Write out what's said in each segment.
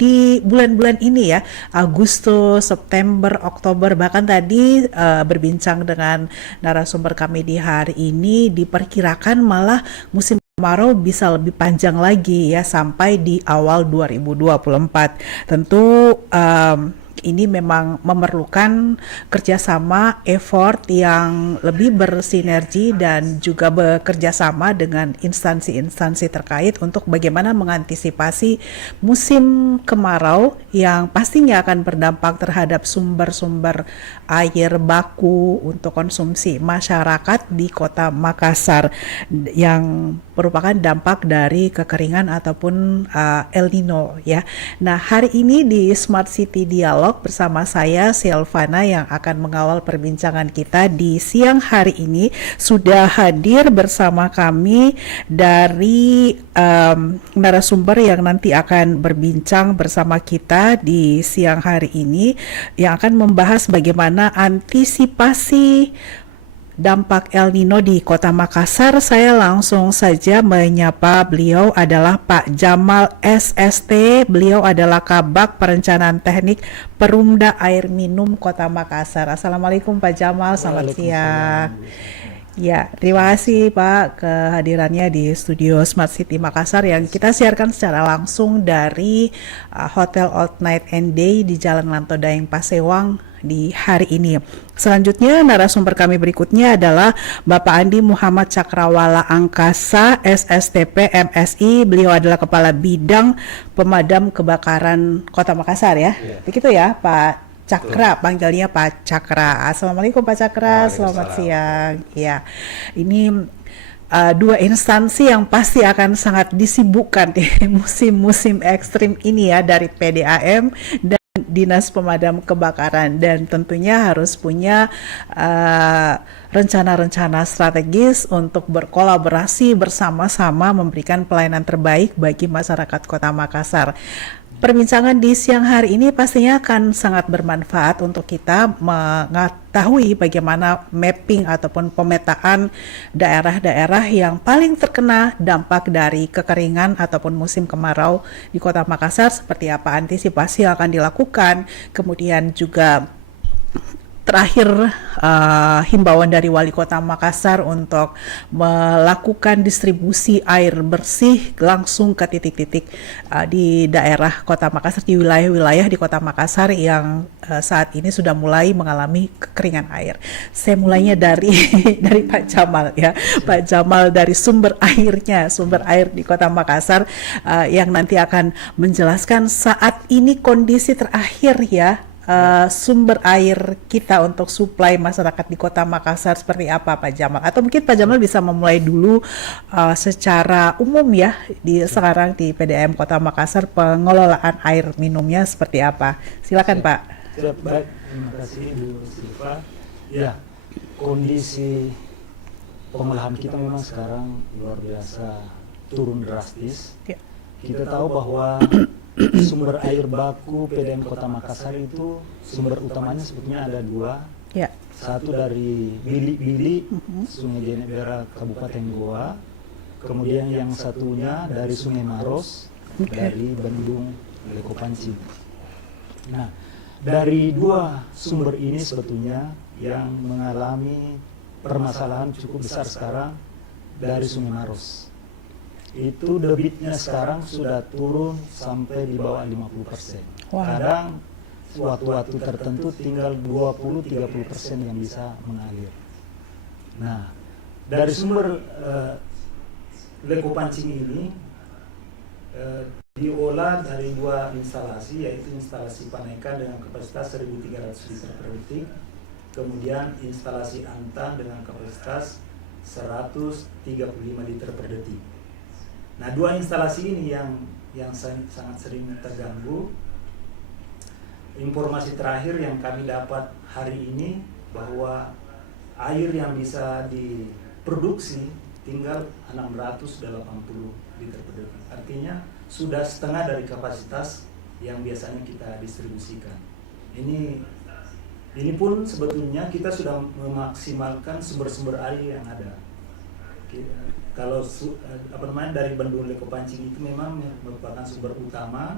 di bulan-bulan ini ya, Agustus, September, Oktober, bahkan tadi berbincang dengan narasumber kami di hari ini, diperkirakan malah musim kemarau bisa lebih panjang lagi ya sampai di awal 2024. Tentu ini memang memerlukan kerjasama, effort yang lebih bersinergi dan juga bekerja sama dengan instansi-instansi terkait untuk bagaimana mengantisipasi musim kemarau yang pastinya akan berdampak terhadap sumber-sumber air baku untuk konsumsi masyarakat di Kota Makassar yang merupakan dampak dari kekeringan ataupun El Nino ya. Nah, hari ini di Smart City Dialog bersama saya Silvana yang akan mengawal perbincangan kita di siang hari ini sudah hadir bersama kami dari narasumber yang nanti akan berbincang bersama kita di siang hari ini yang akan membahas bagaimana antisipasi dampak El Nino di Kota Makassar. Saya langsung saja menyapa beliau adalah Pak Jamal SST. Beliau adalah Kabag Perencanaan Teknik Perumda Air Minum Kota Makassar. Assalamualaikum Pak Jamal, selamat siang. Ya, terima kasih Pak kehadirannya di studio Smart City Makassar yang kita siarkan secara langsung dari Hotel Old Night and Day di Jalan Lanto Daeng Pasewang di hari ini. Selanjutnya narasumber kami berikutnya adalah Bapak Andi Muhammad Cakrawala Angkasa SSTP MSI. Beliau adalah Kepala Bidang Pemadam Kebakaran Kota Makassar ya. Begitu ya Pak Cakra, panggilnya Pak Cakra. Assalamualaikum Pak Cakra, selamat siang. Ya, ini dua instansi yang pasti akan sangat disibukkan di musim-musim ekstrim ini ya, dari PDAM dan Dinas Pemadam Kebakaran, dan tentunya harus punya rencana-rencana strategis untuk berkolaborasi bersama-sama memberikan pelayanan terbaik bagi masyarakat Kota Makassar. Perbincangan di siang hari ini pastinya akan sangat bermanfaat untuk kita mengetahui bagaimana mapping ataupun pemetaan daerah-daerah yang paling terkena dampak dari kekeringan ataupun musim kemarau di Kota Makassar, seperti apa antisipasi yang akan dilakukan, kemudian juga terakhir himbauan dari Wali Kota Makassar untuk melakukan distribusi air bersih langsung ke titik-titik di daerah Kota Makassar, di wilayah-wilayah di Kota Makassar yang saat ini sudah mulai mengalami kekeringan air. Saya mulainya dari dari Pak Jamal ya. Pak Jamal dari sumber air di Kota Makassar yang nanti akan menjelaskan saat ini kondisi terakhir ya, sumber air kita untuk suplai masyarakat di Kota Makassar seperti apa Pak Jamal? Atau mungkin Pak Jamal bisa memulai dulu secara umum ya, sekarang di PDAM Kota Makassar pengelolaan air minumnya seperti apa? Silakan Pak. Baik, terima kasih Bu Silva. Ya, kondisi pengolahan kita memang sekarang luar biasa turun drastis. Ya. Kita tahu bahwa sumber air baku PDAM Kota Makassar itu sumber utamanya sebetulnya ada dua. Ya. Satu dari Bili, Sungai Jenebera Kabupaten Goa. Kemudian yang satunya dari Sungai Maros, dari Bendung Leko Pancing. Nah, dari dua sumber ini sebetulnya yang mengalami permasalahan cukup besar sekarang dari Sungai Maros. Itu debitnya sekarang sudah turun sampai di bawah 50%. Wow. Kadang waktu-waktu tertentu tinggal 20-30% yang bisa mengalir. Nah, dari sumber Leko Pancing ini diolah dari dua instalasi, yaitu instalasi Paneka dengan kapasitas 1.300 liter per detik, kemudian instalasi Antan dengan kapasitas 135 liter per detik. Nah, dua instalasi ini yang sangat sering terganggu. Informasi terakhir yang kami dapat hari ini bahwa air yang bisa diproduksi tinggal 680 liter per detik. Artinya sudah setengah dari kapasitas yang biasanya kita distribusikan. Ini pun sebetulnya kita sudah memaksimalkan sumber-sumber air yang ada. Kalau dari Bendung Leko Pancing itu memang merupakan sumber utama,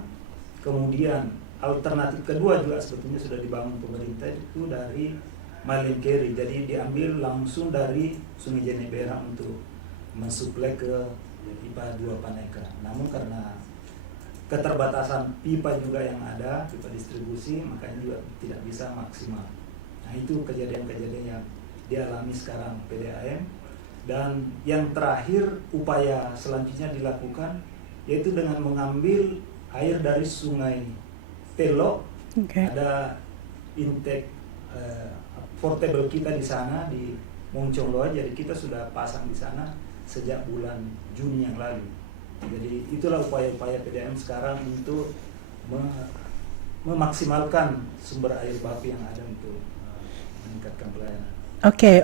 Kemudian alternatif kedua juga sebetulnya sudah dibangun pemerintah itu dari Malengkeri, jadi diambil langsung dari Sungai Jenebera untuk mensuplai ke pipa 2 Paneka. Namun karena keterbatasan pipa juga yang ada, pipa distribusi, makanya juga tidak bisa maksimal. Nah itu kejadian-kejadian yang dialami sekarang PDAM. Dan yang terakhir upaya selanjutnya dilakukan yaitu dengan mengambil air dari Sungai Telok. Ada intake portable kita di sana di Moncongloa, jadi kita sudah pasang di sana sejak bulan Juni yang lalu. Jadi itulah upaya-upaya PDAM sekarang untuk memaksimalkan sumber air baku yang ada untuk meningkatkan pelayanan. Oke,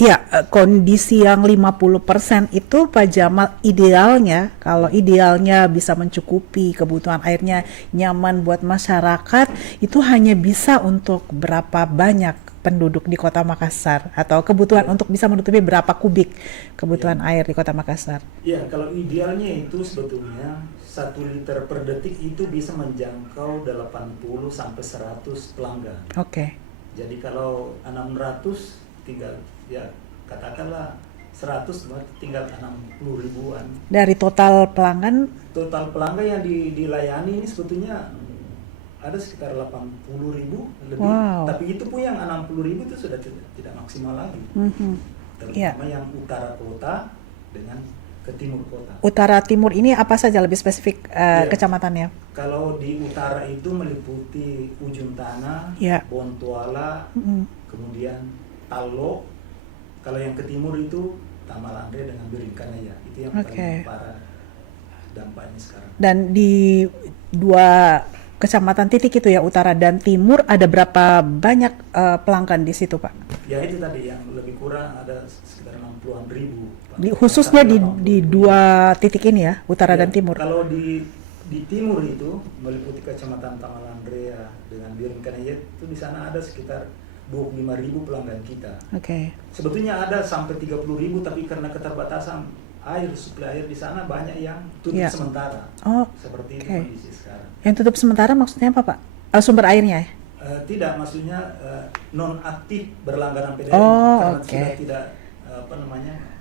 ya kondisi yang 50% itu Pak Jamal idealnya, kalau idealnya bisa mencukupi kebutuhan airnya nyaman buat masyarakat, itu hanya bisa untuk berapa banyak penduduk di Kota Makassar atau kebutuhan untuk bisa menutupi berapa kubik kebutuhan air di Kota Makassar? Iya, kalau idealnya itu sebetulnya 1 liter per detik itu bisa menjangkau 80 sampai 100 pelanggan. Oke. Jadi kalau 600 tinggal ya katakanlah 100 berarti tinggal 60 ribuan. Dari total pelanggan? Total pelanggan yang dilayani ini sebetulnya ada sekitar 80 ribu lebih. Wow. Tapi itu pun yang 60 ribu itu sudah tidak maksimal lagi. Terutama yang utara kota dengan ke timur kota. Utara timur ini apa saja lebih spesifik kecamatannya? Kalau di utara itu meliputi Ujung Tanah, Bontuala, kemudian Talo. Kalau yang ke timur itu Tamalandre dengan Biringkanaya. Itu yang paling parah dampaknya sekarang. Dan di 2 kecamatan titik itu ya, utara dan timur, ada berapa banyak pelanggan di situ, Pak? Ya itu tadi yang lebih kurang ada sekitar 60-an ribu. Khususnya di 2 titik ini ya, utara dan timur. Kalau di timur itu meliputi kecamatan Tamalandrea dengan Biringkanaya itu di sana ada sekitar 25.000 pelanggan kita. Sebetulnya ada sampai 30.000 tapi karena keterbatasan air, suplai air di sana banyak yang tutup sementara. Seperti itu kondisi sekarang. Yang tutup sementara maksudnya apa, Pak? Sumber airnya? Tidak, maksudnya non aktif berlangganan PDAM karena sudah tidak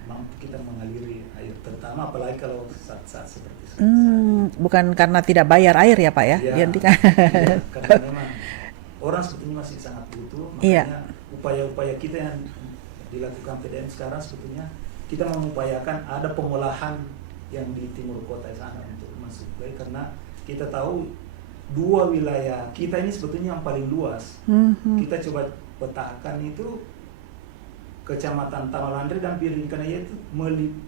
mampu kita mengaliri air, terutama apalagi kalau saat-saat seperti sekarang. Bukan karena tidak bayar air ya, Pak ya? Iya, karena memang orang sebetulnya masih sangat butuh, makanya upaya-upaya kita yang dilakukan PDAM sekarang sebetulnya kita mengupayakan ada pengolahan yang di timur kota sana untuk mensuplai, karena kita tahu 2 wilayah kita ini sebetulnya yang paling luas. Kita coba petakan itu Kecamatan Tamalandre dan Biringkanaya itu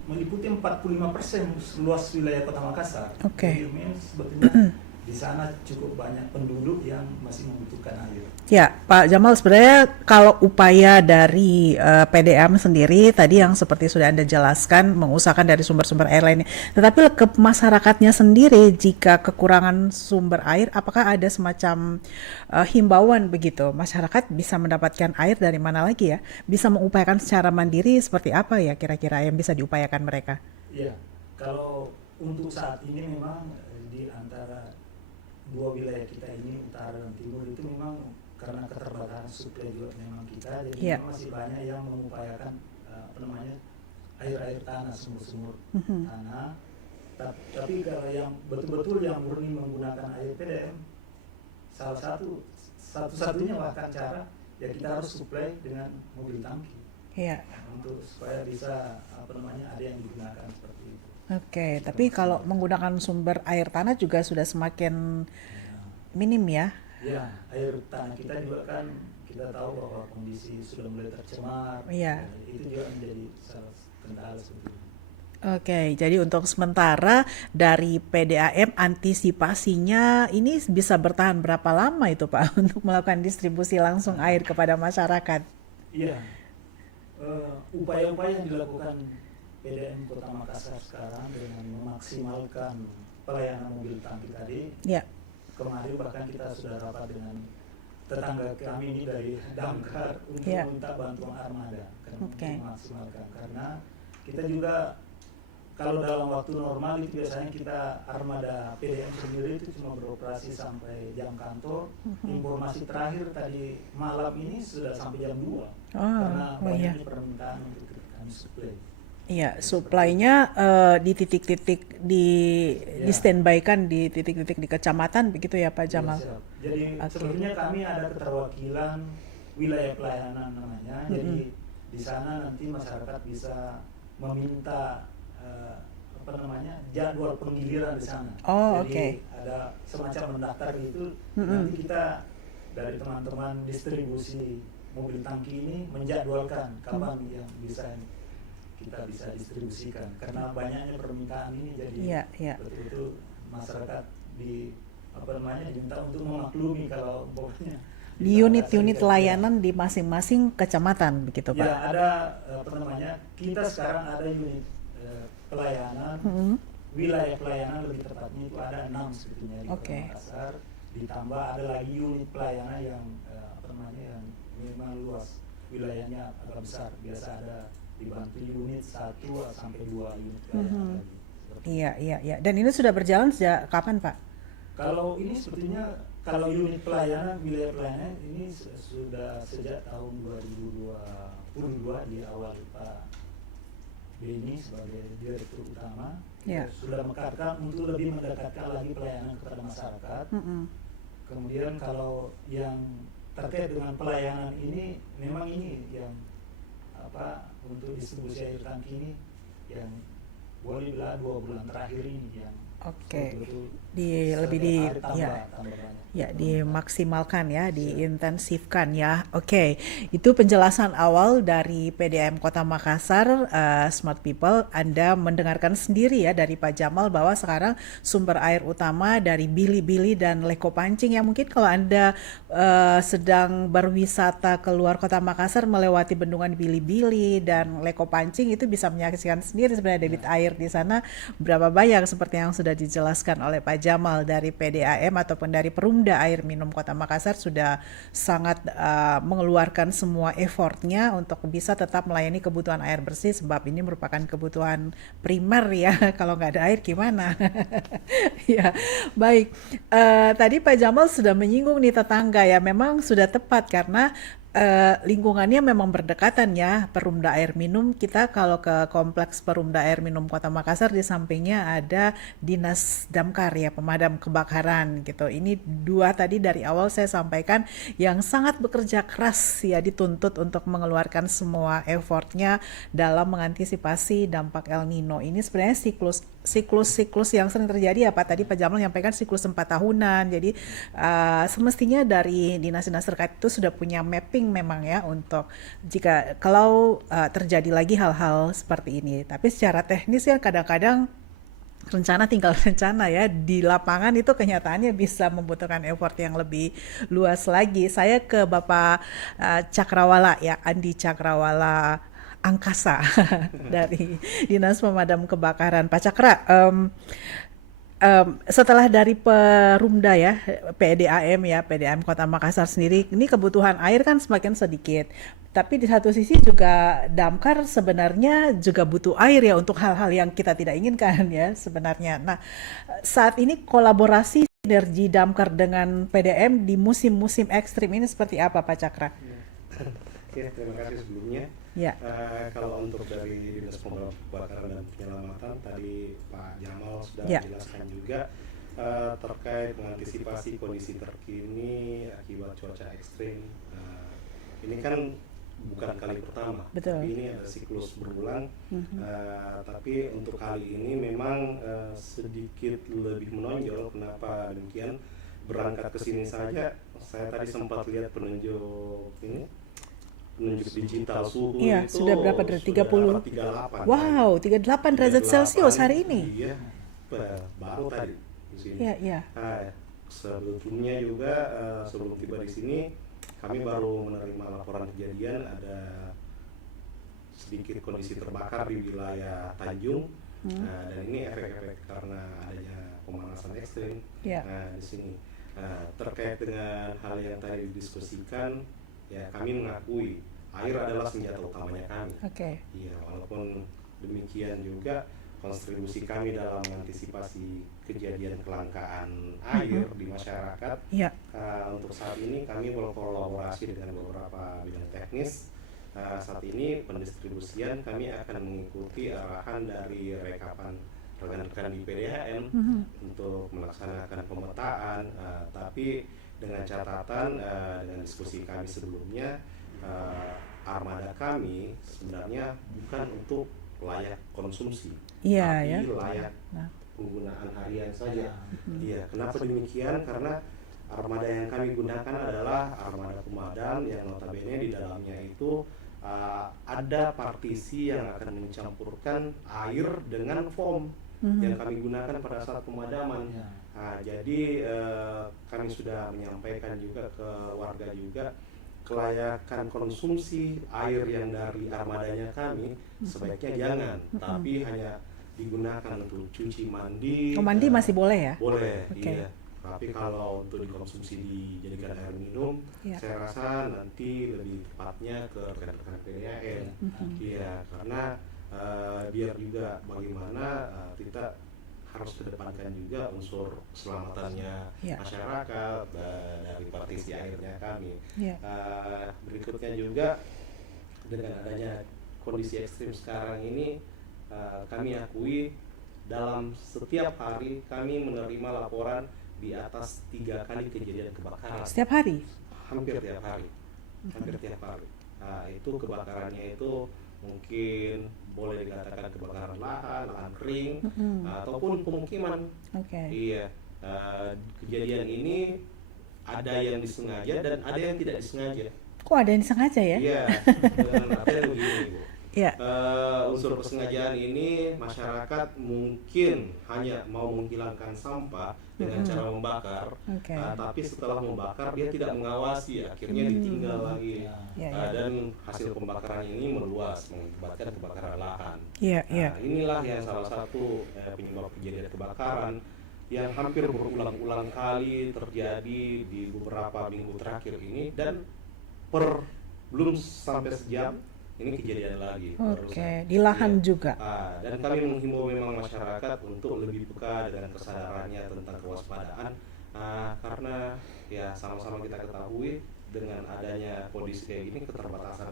meliputi 45% luas wilayah Kota Makassar. Jadi sebetulnya di sana cukup banyak penduduk yang masih membutuhkan air. Ya, Pak Jamal, sebenarnya kalau upaya dari PDAM sendiri tadi yang seperti sudah Anda jelaskan mengusahakan dari sumber-sumber air lainnya. Tetapi ke masyarakatnya sendiri jika kekurangan sumber air, apakah ada semacam himbauan begitu? Masyarakat bisa mendapatkan air dari mana lagi ya? Bisa mengupayakan secara mandiri seperti apa ya kira-kira yang bisa diupayakan mereka? Iya, kalau untuk saat ini memang di antara 2 wilayah kita ini, utara dan timur, itu memang karena keterbatasan suplai juga memang kita, jadi memang masih banyak yang mengupayakan air-air tanah, sumur-sumur tanah. Tapi kalau yang betul-betul yang murni menggunakan air PDAM, satu-satunya bahkan cara ya kita harus suplai dengan mobil tangki. Untuk supaya bisa ada yang digunakan seperti itu. Tapi kalau menggunakan sumber air tanah juga sudah semakin minim ya? Ya, air tanah kita juga kan kita tahu bahwa kondisi sudah mulai tercemar. Itu juga menjadi salah kendala sebetulnya. Jadi untuk sementara dari PDAM antisipasinya ini bisa bertahan berapa lama itu, Pak, untuk melakukan distribusi langsung air kepada masyarakat? Iya, upaya-upaya yang dilakukan PDAM Kota Makassar sekarang dengan memaksimalkan pelayanan mobil tangki tadi. Kemarin bahkan kita sudah rapat dengan tetangga kami ini dari Damkar untuk minta bantuan armada untuk memaksimalkan, karena kita juga kalau dalam waktu normal itu biasanya kita armada PDM sendiri itu cuma beroperasi sampai jam kantor. Informasi terakhir tadi malam ini sudah sampai jam 2 karena iya. banyaknya permintaan untuk kami suplai. Iya, supply-nya di titik-titik di standby kan di titik-titik di kecamatan begitu ya Pak Jamal. Siap. Jadi Oke. sebetulnya kami ada keterwakilan wilayah pelayanan namanya. Jadi di sana nanti masyarakat bisa meminta apa namanya jadwal penggiliran di sana. Oh, Jadi oke. ada semacam mendaftar gitu. Nanti kita dari teman-teman distribusi mobil tangki ini menjadwalkan kapan yang kita bisa distribusikan karena banyaknya permintaan ini jadi Iya, iya. betul-betul masyarakat di apa namanya diminta untuk memaklumi kalau pokoknya Di unit-unit layanan di masing-masing kecamatan begitu Pak. ya ada apa namanya kita sekarang ada unit pelayanan wilayah pelayanan lebih tepatnya itu ada 6 sebetulnya di Kota Oke. Makassar, ditambah ada lagi unit pelayanan yang apa namanya yang memang luas wilayahnya agak besar, biasa ada dibantu unit 1 sampai 2 unit pelayanan lagi. Iya, iya, iya. Dan ini sudah berjalan sejak kapan Pak? Kalau ini sebetulnya kalau unit pelayanan wilayah pelayanan ini sudah sejak tahun 2022 di awal Pak Beni sebagai direktur utama Ya. sudah mekarkan untuk lebih mendekatkan lagi pelayanan kepada masyarakat. Kemudian kalau yang terkait dengan pelayanan ini memang ini yang apa untuk distribusi air tangki ini yang boleh bilang 2 bulan terakhir ini yang Oke. betul-betul Lebih setiap hari tambah ya. banyak. Ya, dimaksimalkan ya, diintensifkan ya. Oke, itu penjelasan awal dari PDAM Kota Makassar, Smart People. Anda mendengarkan sendiri ya dari Pak Jamal bahwa sekarang sumber air utama dari Bili-Bili dan Leko Pancing ya. Mungkin kalau Anda sedang berwisata keluar Kota Makassar melewati bendungan Bili-Bili dan Leko Pancing itu bisa menyaksikan sendiri sebenarnya debit air di sana berapa banyak seperti yang sudah dijelaskan oleh Pak Jamal dari PDAM ataupun dari Perumda Air Minum Kota Makassar sudah sangat mengeluarkan semua effortnya untuk bisa tetap melayani kebutuhan air bersih sebab ini merupakan kebutuhan primer ya. Kalau nggak ada air gimana? Ya, baik. Tadi Pak Jamal sudah menyinggung nih tetangga ya, memang sudah tepat karena lingkungannya memang berdekatan ya. Perumda Air Minum, kita kalau ke kompleks Perumda Air Minum Kota Makassar di sampingnya ada Dinas Damkar ya, pemadam kebakaran gitu. Ini dua tadi dari awal saya sampaikan yang sangat bekerja keras ya, dituntut untuk mengeluarkan semua effortnya dalam mengantisipasi dampak El Nino. Ini sebenarnya siklus yang sering terjadi ya Pak. Tadi Pak Jamal menyampaikan siklus 4 tahunan. Jadi semestinya dari dinas-dinas terkait itu sudah punya mapping memang ya untuk jika kalau terjadi lagi hal-hal seperti ini. Tapi secara teknis ya kadang-kadang rencana tinggal rencana ya, di lapangan itu kenyataannya bisa membutuhkan effort yang lebih luas lagi. Saya ke Bapak Cakrawala ya, Andi Cakrawala Angkasa dari Dinas Pemadam Kebakaran. Pak Cakra, setelah dari Perumda ya, PDAM ya, PDAM Kota Makassar sendiri, ini kebutuhan air kan semakin sedikit. Tapi di satu sisi juga Damkar sebenarnya juga butuh air ya untuk hal-hal yang kita tidak inginkan ya sebenarnya. Nah, saat ini kolaborasi sinergi Damkar dengan PDAM di musim-musim ekstrim ini seperti apa Pak Cakra? Oke, terima kasih sebelumnya. Ya. Kalau untuk dari Dinas Pemadam Kebakaran dan Penyelamatan, tadi Pak Jamal sudah Ya. menjelaskan juga terkait mengantisipasi kondisi terkini akibat cuaca ekstrim. Ini kan bukan kali pertama, Betul. tapi ini ada siklus berulang. Tapi untuk kali ini memang sedikit lebih menonjol. Kenapa demikian? Berangkat ke sini saja, saya tadi sempat lihat penunjuk digital suhu Iya, itu sudah berapa derajat? 30? 38. Wow, 38 derajat Celcius hari ini. Iya, baru tadi di sini. Iya, iya. Nah, sebelumnya juga sebelum tiba di sini kami baru menerima laporan kejadian ada sedikit kondisi terbakar di wilayah Tanjung. Dan ini efek-efek karena adanya pemanasan ekstrim. Iya. Nah, di sini terkait dengan hal yang tadi didiskusikan, ya kami mengakui air adalah senjata utamanya kami. Oke. Iya, walaupun demikian juga kontribusi kami dalam mengantisipasi kejadian kelangkaan air di masyarakat. Ya. Untuk saat ini kami berkolaborasi dengan beberapa bidang teknis. Saat ini pendistribusian kami akan mengikuti arahan dari rekapan rekan-rekan di PDAM untuk melaksanakan pemetaan, tapi dengan catatan dengan diskusi kami sebelumnya, armada kami sebenarnya bukan untuk layak konsumsi, tapi layak penggunaan harian saja. Iya, kenapa demikian? Karena armada yang kami gunakan adalah armada pemadam yang notabene di dalamnya itu ada partisi yang akan mencampurkan air dengan foam yang kami gunakan pada saat pemadaman. Jadi kami sudah menyampaikan juga ke warga juga kelayakan konsumsi air yang dari armadanya kami sebaiknya jangan, tapi hanya digunakan untuk cuci mandi. Mandi masih boleh ya? Boleh, iya. Tapi kalau untuk dikonsumsi dijadikan air minum, saya rasa nanti lebih tepatnya ke rekan-rekan PDAM. Iya, karena biar juga bagaimana kita harus kedepankan juga unsur keselamatannya masyarakat dari partisi airnya kami. Berikutnya juga dengan adanya kondisi ekstrim sekarang ini, kami akui dalam setiap hari kami menerima laporan di atas 3 kali kejadian kebakaran. Setiap hari? Hampir tiap hari. Hampir tiap hari. Itu kebakarannya itu mungkin boleh dikatakan kebakaran lahan kering, ataupun pemukiman. Iya. Kejadian ini ada yang disengaja dan ada yang tidak disengaja. Kok ada yang disengaja ya? Iya. Dengan artinya begini, Bu. Unsur kesengajaan ini masyarakat mungkin hanya mau menghilangkan sampah dengan cara membakar, tapi setelah membakar dia tidak mengawasi, akhirnya ditinggal lagi, dan hasil pembakaran ini meluas mengakibatkan kebakaran lahan. Inilah yang salah satu penyebab kejadian kebakaran yang hampir berulang-ulang kali terjadi di beberapa minggu terakhir ini, dan belum sampai sejam ini kejadian lagi. Di lahan juga. Dan kami menghimbau memang masyarakat untuk lebih peka dengan kesadarannya tentang kewaspadaan, karena ya sama-sama kita ketahui dengan adanya kondisi kayak gini, keterbatasan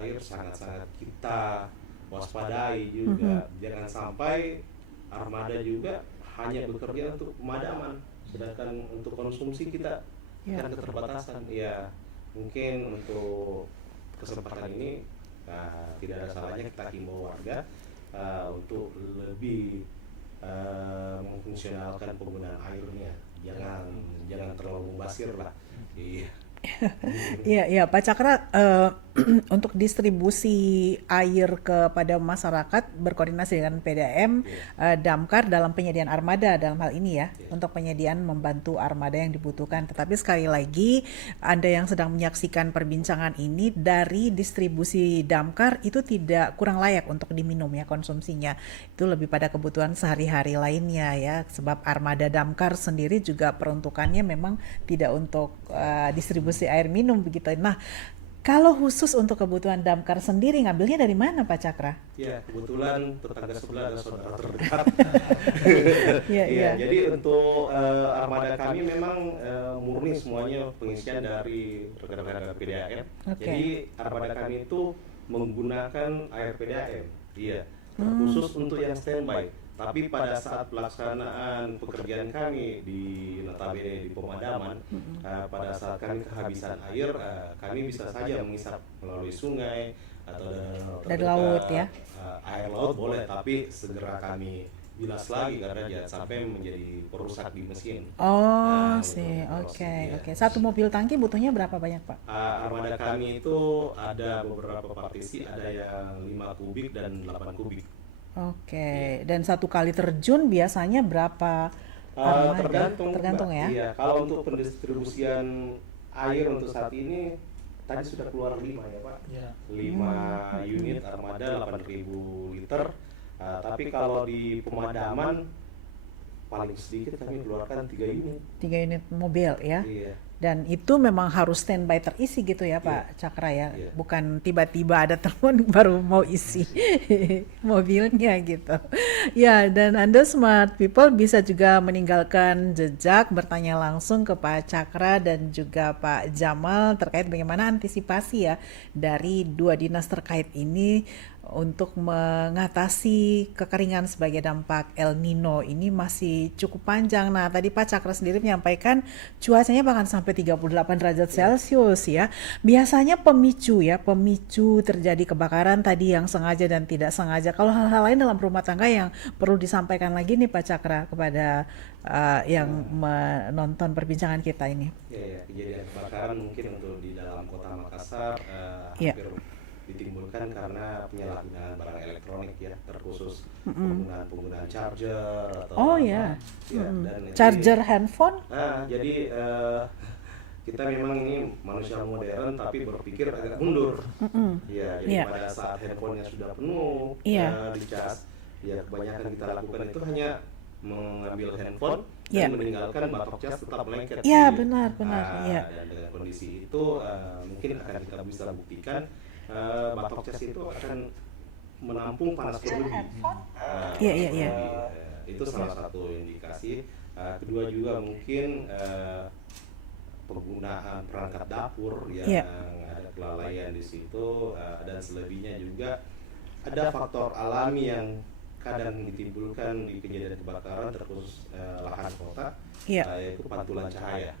air sangat-sangat kita waspadai juga. Jangan sampai armada juga hanya bekerja untuk pemadaman, sedangkan untuk konsumsi kita kan keterbatasan. Ya mungkin untuk kesempatan ini tidak ada salahnya kita himbau warga untuk lebih memfungsionalkan penggunaan airnya, jangan terlalu mubazir lah. Iya, Pak Cakra, untuk distribusi air kepada masyarakat berkoordinasi dengan PDAM, Damkar dalam penyediaan armada dalam hal ini ya, untuk penyediaan membantu armada yang dibutuhkan. Tetapi sekali lagi, Anda yang sedang menyaksikan perbincangan ini, dari distribusi Damkar itu tidak kurang layak untuk diminum ya konsumsinya. Itu lebih pada kebutuhan sehari-hari lainnya ya, sebab armada Damkar sendiri juga peruntukannya memang tidak untuk distribusi air minum begitu. Nah, kalau khusus untuk kebutuhan Damkar sendiri ngambilnya dari mana Pak Cakra? Ya, kebetulan tetangga sebelah ada saudara terdekat. Jadi untuk armada kami memang murni semuanya pengisian dari rekan-rekan PDAM. Jadi armada kami itu menggunakan air PDAM. Khusus untuk yang standby. Tapi pada saat pelaksanaan pekerjaan kami notabene di pemadaman, pada saat kami kehabisan air, kami bisa saja mengisap melalui sungai atau dari laut ya. Air laut boleh, tapi segera kami bilas lagi karena jangan sampai menjadi perusak di mesin. Oke. Satu mobil tangki butuhnya berapa banyak Pak? Armada kami itu ada beberapa partisi, ada yang 5 kubik dan 8 kubik. Dan satu kali terjun biasanya berapa? Tergantung ya. Iya, kalau untuk pendistribusian air untuk saat ini tadi sudah keluar 5 ya Pak. 5 unit armada 8.000 liter. Tapi kalau di pemadaman paling sedikit kami keluarkan 3 unit. 3 unit mobil ya. Dan itu memang harus standby terisi gitu ya Pak Cakra ya, bukan tiba-tiba ada telepon baru mau isi mobilnya gitu. Ya, dan Anda smart people bisa juga meninggalkan jejak, bertanya langsung ke Pak Cakra dan juga Pak Jamal terkait bagaimana antisipasi ya dari dua dinas terkait ini untuk mengatasi kekeringan sebagai dampak El Nino ini masih cukup panjang. Nah, tadi Pak Cakra sendiri menyampaikan cuacanya bahkan sampai 38 derajat Celcius ya. Biasanya pemicu terjadi kebakaran tadi yang sengaja dan tidak sengaja. Kalau hal-hal lain dalam rumah tangga yang perlu disampaikan lagi nih Pak Cakra kepada yang menonton perbincangan kita ini. Ya, kejadian kebakaran mungkin untuk di dalam kota Makassar hampir ditimbulkan karena penyalahgunaan barang elektronik ya, terkhusus penggunaan charger atau dan charger handphone. Jadi kita memang ini manusia modern tapi berpikir agak mundur. Jadi pada saat handphonenya sudah penuh dicas, kebanyakan kita lakukan itu hanya mengambil handphone dan meninggalkan batok cas tetap lengket. Benar. Dan dengan kondisi itu mungkin akan kita bisa buktikan batok cas itu akan menampung panas berlebih. Itu salah satu indikasi. Kedua juga mungkin penggunaan perangkat dapur yang ada kelalaian di situ, dan selebihnya juga ada faktor alami yang kadang ditimbulkan di kejadian kebakaran terkhusus lahan kota, yaitu pantulan cahaya.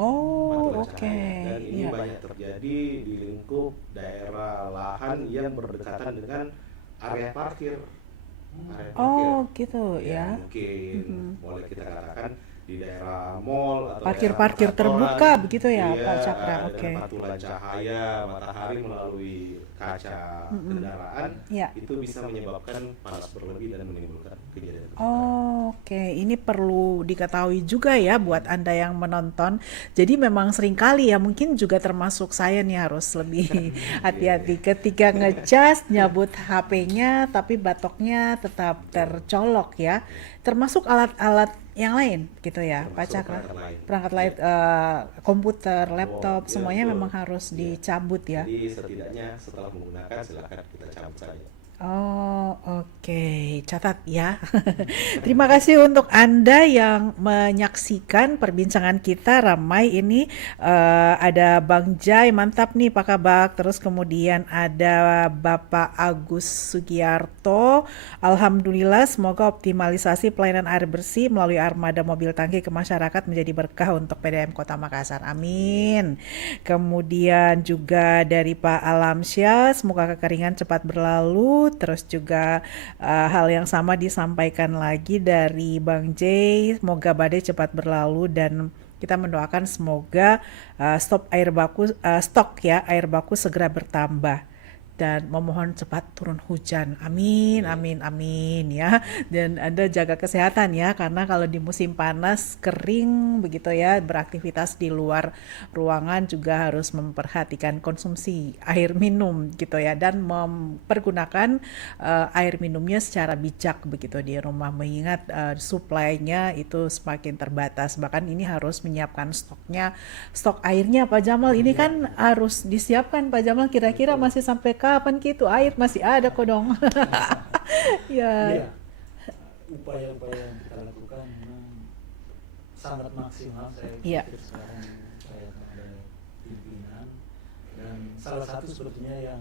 Dan ini banyak terjadi di lingkup daerah lahan yang berdekatan dengan area parkir. Mungkin boleh kita katakan di daerah mall atau parkir terbuka begitu ya Pak Cakra. Pantulan cahaya matahari melalui kaca kendaraan itu bisa menyebabkan panas berlebih dan menimbulkan kejadian. Ini perlu diketahui juga ya buat Anda yang menonton. Jadi memang seringkali ya, mungkin juga termasuk saya nih harus lebih hati-hati ketika ngecas nyabut HP-nya tapi batoknya tetap tercolok ya. Termasuk alat-alat yang lain gitu ya Pak Cakra. Perangkat lain, komputer, laptop, semuanya memang harus dicabut ya. Jadi setidaknya setelah menggunakan silakan kita cabut saja. Catat ya. Terima kasih untuk Anda yang menyaksikan perbincangan kita ramai ini. Ada Bang Jai, mantap nih Pak Kabak. Terus kemudian ada Bapak Agus Sugiarto. Alhamdulillah, semoga optimalisasi pelayanan air bersih melalui armada mobil tangki ke masyarakat menjadi berkah untuk PDAM Kota Makassar. Amin. Kemudian juga dari Pak Alamsyah, semoga kekeringan cepat berlalu. Terus juga hal yang sama disampaikan lagi dari Bang J, semoga badai cepat berlalu dan kita mendoakan semoga stok air baku segera bertambah dan memohon cepat turun hujan. Amin ya. Dan Anda jaga kesehatan ya, karena kalau di musim panas kering begitu ya, beraktivitas di luar ruangan juga harus memperhatikan konsumsi air minum gitu ya, dan mempergunakan air minumnya secara bijak begitu di rumah, mengingat suplainya itu semakin terbatas. Bahkan ini harus menyiapkan stok airnya Pak Jamal. Ini kan harus disiapkan Pak Jamal, kira-kira masih sampai kapan gitu air masih ada kok dong. Upaya-upaya yang kita lakukan memang sangat maksimal. Saya pikir sekarang saya ada pimpinan, dan salah satu sebetulnya yang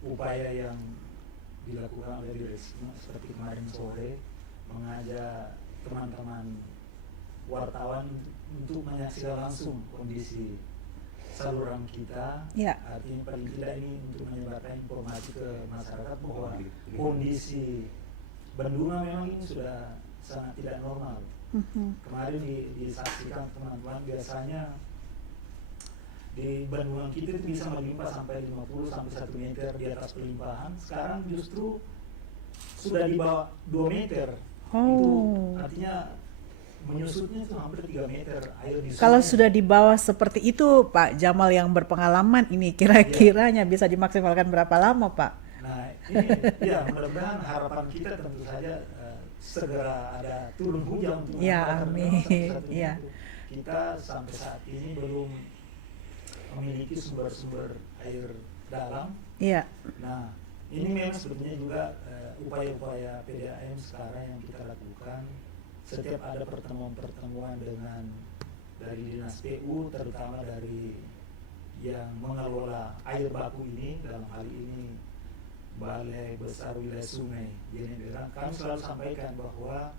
upaya yang dilakukan oleh Diresma seperti kemarin sore mengajak teman-teman wartawan untuk menyaksikan langsung kondisi saluran kita, artinya paling tidak ini untuk menyebarkan informasi ke masyarakat bahwa kondisi bendungan memang ini sudah sangat tidak normal. Kemarin disaksikan teman-teman, biasanya di bendungan kita itu bisa melimpah sampai 50 sampai 1 meter di atas pelimpahan. Sekarang justru sudah di bawah 2 meter. Itu artinya menyusutnya itu hampir 3 meter air di sungai. Kalau sudah di bawah seperti itu Pak Jamal yang berpengalaman ini, kira-kiranya bisa dimaksimalkan berapa lama Pak? Nah ini mudah-mudahan harapan kita tentu saja segera ada turun hujan untuk amin. kita sampai saat ini belum memiliki sumber-sumber air dalam. Iya. Nah, ini memang sebetulnya juga upaya-upaya PDAM sekarang yang kita lakukan. Setiap ada pertemuan-pertemuan dengan dari dinas PU, terutama dari yang mengelola air baku ini, dalam hal ini Balai Besar Wilayah Sungai Jeneberang, kami selalu sampaikan bahwa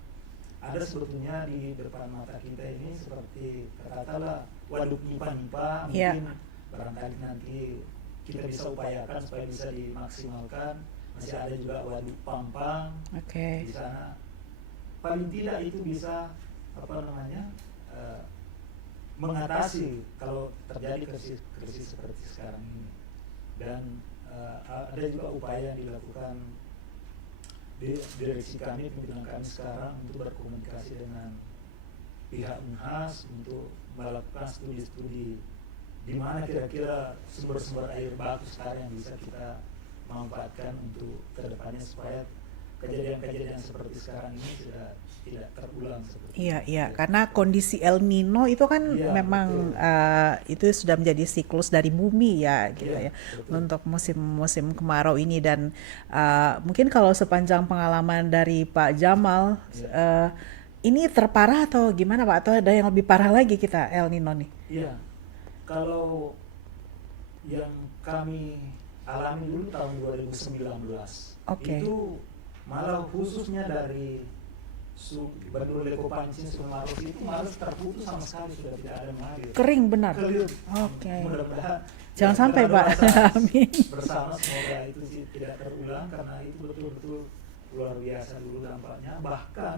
ada sebetulnya di depan mata kita ini seperti katakanlah waduk nipa-nipa, mungkin barangkali nanti kita bisa upayakan supaya bisa dimaksimalkan. Masih ada juga waduk Pampang di sana. Paling tidak itu bisa mengatasi kalau terjadi krisis seperti sekarang ini. Dan ada juga upaya yang dilakukan di direksi kami, pimpinan kami sekarang untuk berkomunikasi dengan pihak Unhas untuk melakukan studi-studi di mana kira-kira sumber-sumber air baku sekarang yang bisa kita manfaatkan untuk kedepannya supaya kejadian-kejadian seperti sekarang ini sudah tidak terulang seperti Iya, karena kondisi El Nino itu kan memang itu sudah menjadi siklus dari bumi ya, gitu ya, untuk musim-musim kemarau ini. Dan mungkin kalau sepanjang pengalaman dari Pak Jamal, ini terparah atau gimana Pak? Atau ada yang lebih parah lagi kita El Nino nih? Iya, kalau yang kami alami dulu tahun 2019, itu malah khususnya dari Bendul Leko Pancing Sumaros itu malah terputus sama sekali, sudah tidak ada mengalir. Kering benar. Mudah-mudahan jangan sampai Pak. Amin. Bersama semoga itu tidak terulang, karena itu betul-betul luar biasa dulu dampaknya. Bahkan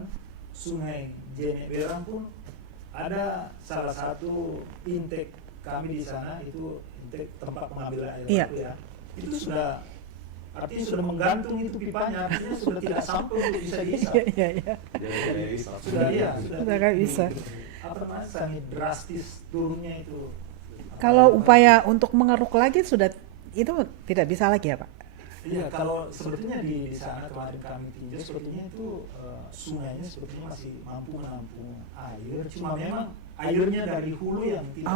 Sungai Jeneberang pun ada salah satu intake kami di sana, itu intake tempat pengambilan air baku ya. Itu sudah artinya sudah menggantung itu pipanya, artinya sudah tidak sampai untuk bisa diisap. Sudah nggak bisa. Sangat drastis turunnya itu. Kalau upaya untuk mengeruk lagi sudah itu tidak bisa lagi ya Pak? Iya, kalau sebetulnya di sana kemarin kami tinjau sebetulnya itu sungainya sebetulnya masih mampu menampung air, cuma memang airnya dari hulu yang tidak.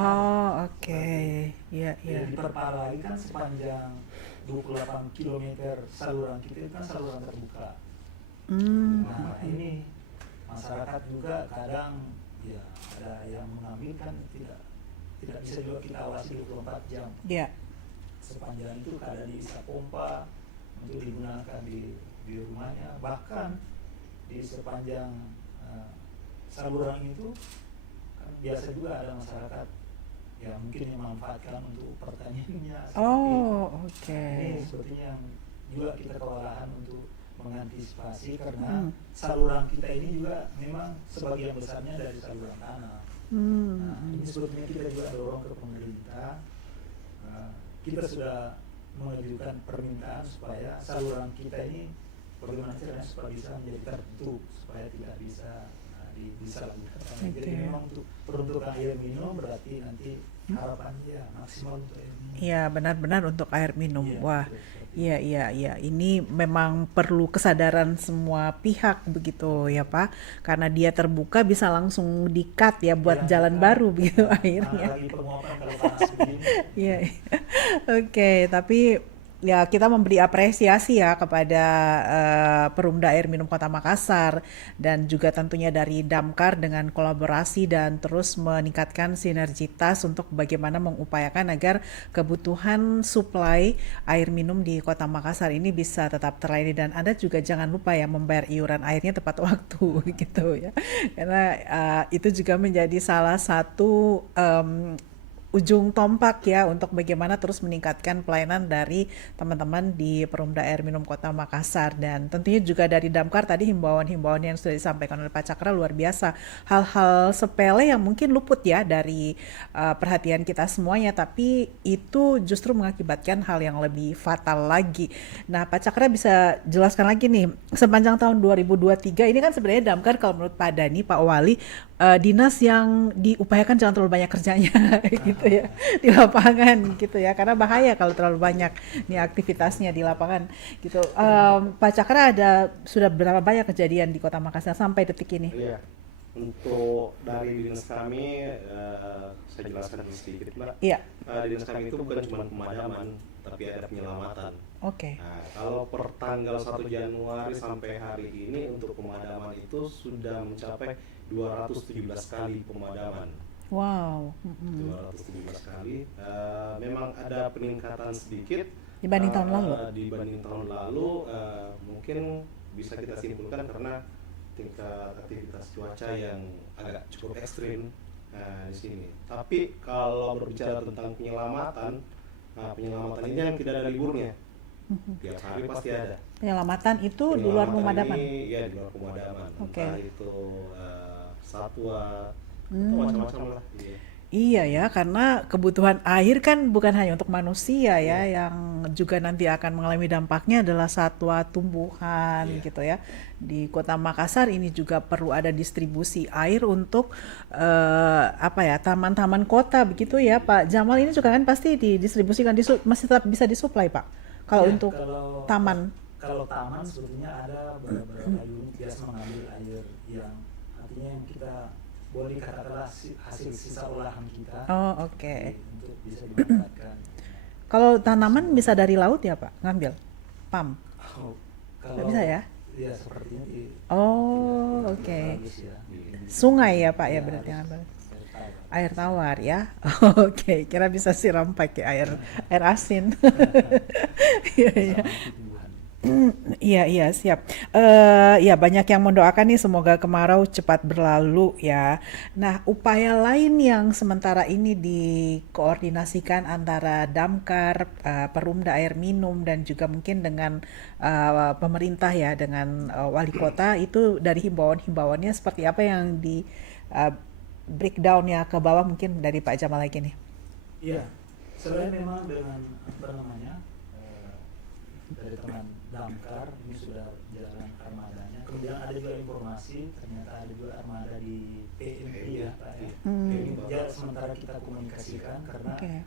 Iya. Diperparah lagi kan sepanjang 28 km saluran kita itu kan saluran terbuka. Nah, ini masyarakat juga kadang ya ada yang mengambil kan tidak bisa juga kita awasi 24 jam. Sepanjang itu kadang diisi pompa untuk digunakan di rumahnya, bahkan di sepanjang saluran itu kan biasa juga ada masyarakat ya mungkin yang memanfaatkan untuk pertaniannya. Ini sepertinya yang juga kita kewalahan untuk mengantisipasi, karena saluran kita ini juga memang sebagian besarnya dari saluran tanah. Nah, ini sebetulnya kita juga dorong ke pemerintah. Kita sudah mengajukan permintaan supaya saluran kita ini bagaimana caranya supaya bisa menjadi tertutup, supaya tidak bisa disalahgunakan. Jadi memang untuk peruntukan air minum berarti nanti harapannya maksimal untuk air minum. Iya, benar-benar untuk air minum. Wah, iya. Ini memang perlu kesadaran semua pihak begitu ya Pak, karena dia terbuka bisa langsung di-cut ya buat jalan baru begitu airnya. Lagi penguapan kalau panas begini. Iya. Oke, tapi ya kita memberi apresiasi ya kepada Perumda Air Minum Kota Makassar dan juga tentunya dari Damkar dengan kolaborasi dan terus meningkatkan sinergitas untuk bagaimana mengupayakan agar kebutuhan suplai air minum di Kota Makassar ini bisa tetap terlayani. Dan Anda juga jangan lupa ya membayar iuran airnya tepat waktu gitu ya, karena itu juga menjadi salah satu ujung tombak ya untuk bagaimana terus meningkatkan pelayanan dari teman-teman di Perumda Air Minum Kota Makassar. Dan tentunya juga dari Damkar tadi himbauan-himbauan yang sudah disampaikan oleh Pak Cakra luar biasa, hal-hal sepele yang mungkin luput ya dari perhatian kita semuanya, tapi itu justru mengakibatkan hal yang lebih fatal lagi. Nah Pak Cakra bisa jelaskan lagi nih, sepanjang tahun 2023 ini kan sebenarnya Damkar kalau menurut Pak Dani, Pak Wali, dinas yang diupayakan jangan terlalu banyak kerjanya gitu ya di lapangan gitu ya, karena bahaya kalau terlalu banyak nih aktivitasnya di lapangan gitu. Pak Cakra, sudah berapa banyak kejadian di Kota Makassar sampai detik ini? Iya, Untuk dari dinas kami, saya jelaskan sedikit Mbak. Iya. Dinas kami itu bukan cuma pemadaman, tapi ada penyelamatan. Oke. Nah, kalau per tanggal 1 Januari sampai hari ini untuk pemadaman itu sudah mencapai 217 kali pemadaman. Wow. 217 kali. Memang ada peningkatan sedikit Dibanding tahun lalu. Dibanding tahun lalu, mungkin bisa kita simpulkan karena tingkat aktivitas cuaca yang agak cukup ekstrim di sini. Tapi kalau berbicara tentang penyelamatan, penyelamatan ini yang tidak ada liburnya. Tiap hari pasti ada. Penyelamatan itu di luar pemadaman. Ini ya di luar pemadaman. Oke. Entah itu satwa atau macam-macam lah. Iya. Iya ya, karena kebutuhan air kan bukan hanya untuk manusia ya, yang juga nanti akan mengalami dampaknya adalah satwa, tumbuhan gitu ya. Di Kota Makassar ini juga perlu ada distribusi air untuk taman-taman kota begitu ya, Pak Jamal. Ini juga kan pasti didistribusikan, masih tetap bisa disuplai, Pak. Kalau untuk taman. Kalau taman sebetulnya ada beberapa unit biasa mengambil air yang artinya yang kita boleh katakanlah hasil sisa olahan kita. Oh, oke. Untuk bisa dimanfaatkan. Kalau tanaman bisa dari laut ya, Pak, ngambil pam. Kalau bisa ya? Iya, sepertinya di. Oh, oke. Ya, Sungai ya, Pak ya berarti ngambil. Air tawar ya. Oke, kira bisa siram pakai air asin. Iya, iya. Iya, siap. Ya, banyak yang mendoakan nih semoga kemarau cepat berlalu ya. Nah, upaya lain yang sementara ini dikoordinasikan antara Damkar, Perumda Air Minum dan juga mungkin dengan pemerintah ya, dengan wali kota, itu dari himbauan-himbauannya seperti apa yang di breakdown-nya ke bawah mungkin dari Pak Jamal lagi nih. Iya, selain memang dengan dari teman Damkar ini sudah jalan armadanya. Kemudian ada juga informasi ternyata ada juga armada di PMI ya Pak ya. PMI sementara kita komunikasikan karena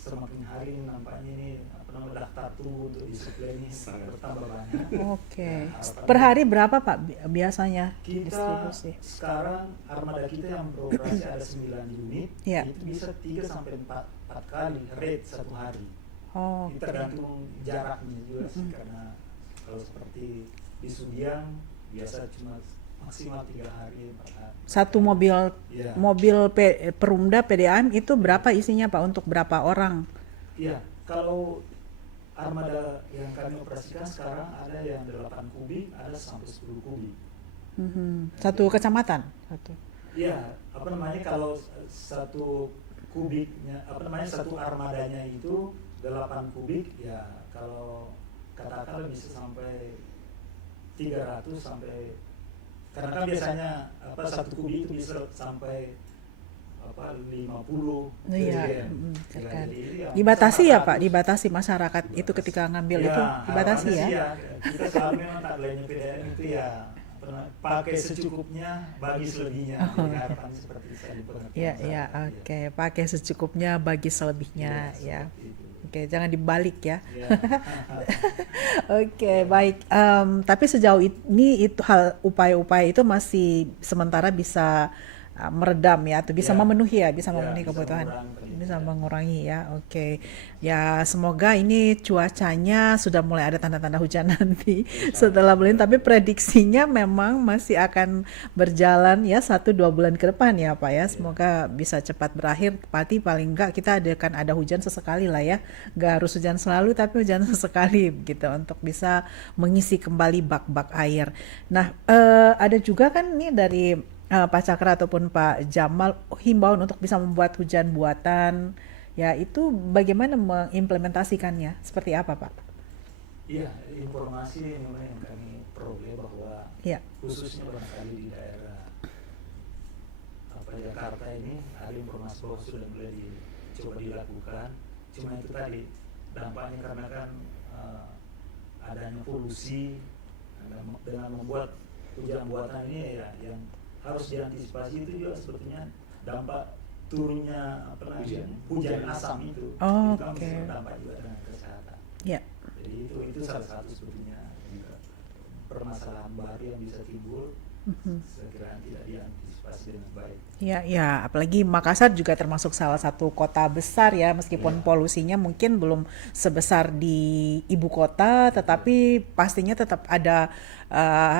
semakin hari nampaknya ini daftar tunggu untuk disuplai ini bertambah banyak. Oke. Per hari berapa Pak biasanya kita distribusi? Sekarang armada kita yang beroperasi ada 9 unit, itu bisa 3 sampai 4 kali rate satu hari. Oh, tergantung jaraknya juga sih, karena kalau seperti di Sudiang biasa cuma maksimal 3 hari 4 hari. Satu mobil Perumda PDAM itu berapa isinya Pak, untuk berapa orang? Iya, kalau armada yang kami operasikan sekarang ada yang 8 kubik, ada sampai 10 kubik. Satu kecamatan? Iya, kalau satu kubiknya, satu armadanya itu 8 kubik, ya kalau katakanlah bisa sampai 300 sampai, karena kan biasanya satu kubik itu bisa sampai 50. Iya, dibatasi ya Pak, dibatasi masyarakat itu ketika ngambil itu dibatasi ya. Kita selalu memang tagline PDAM itu ya pakai secukupnya, bagi selebihnya. Harapan seperti itu dipengertikan. Iya, oke. Pakai secukupnya, bagi selebihnya ya. Oke, jangan dibalik ya. Oke, baik. Tapi sejauh ini itu upaya-upaya itu masih sementara bisa meredam ya, atau bisa memenuhi ya, bisa memenuhi kebutuhan, bisa mengurangi ya. Oke, ya semoga ini cuacanya sudah mulai ada tanda-tanda hujan nanti setelah bulan, tapi prediksinya memang masih akan berjalan ya 1-2 bulan ke depan ya Pak ya. Semoga bisa cepat berakhir, paling enggak kita akan ada hujan sesekali lah ya, nggak harus hujan selalu tapi hujan sesekali gitu untuk bisa mengisi kembali bak-bak air. Nah, ada juga kan nih dari Pak Cakra ataupun Pak Jamal himbauan untuk bisa membuat hujan buatan ya, itu bagaimana mengimplementasikannya, seperti apa Pak? Iya, informasi memang yang kami peroleh bahwa khususnya barangkali di daerah Jakarta ini ada informasi bahwa sudah mulai dicoba dilakukan, cuma itu tadi dampaknya karena kan adanya polusi dengan membuat hujan buatan ini ya yang harus diantisipasi itu juga sebetulnya dampak turunnya hujan asam itu. Oh, itu oke. Dampak juga dengan kesehatan. Ya. Jadi itu salah satu sebetulnya juga permasalahan baru yang bisa timbul saya kira tidak diantisipasi dengan baik. Ya, ya, apalagi Makassar juga termasuk salah satu kota besar ya, meskipun polusinya mungkin belum sebesar di ibu kota, tetapi pastinya tetap ada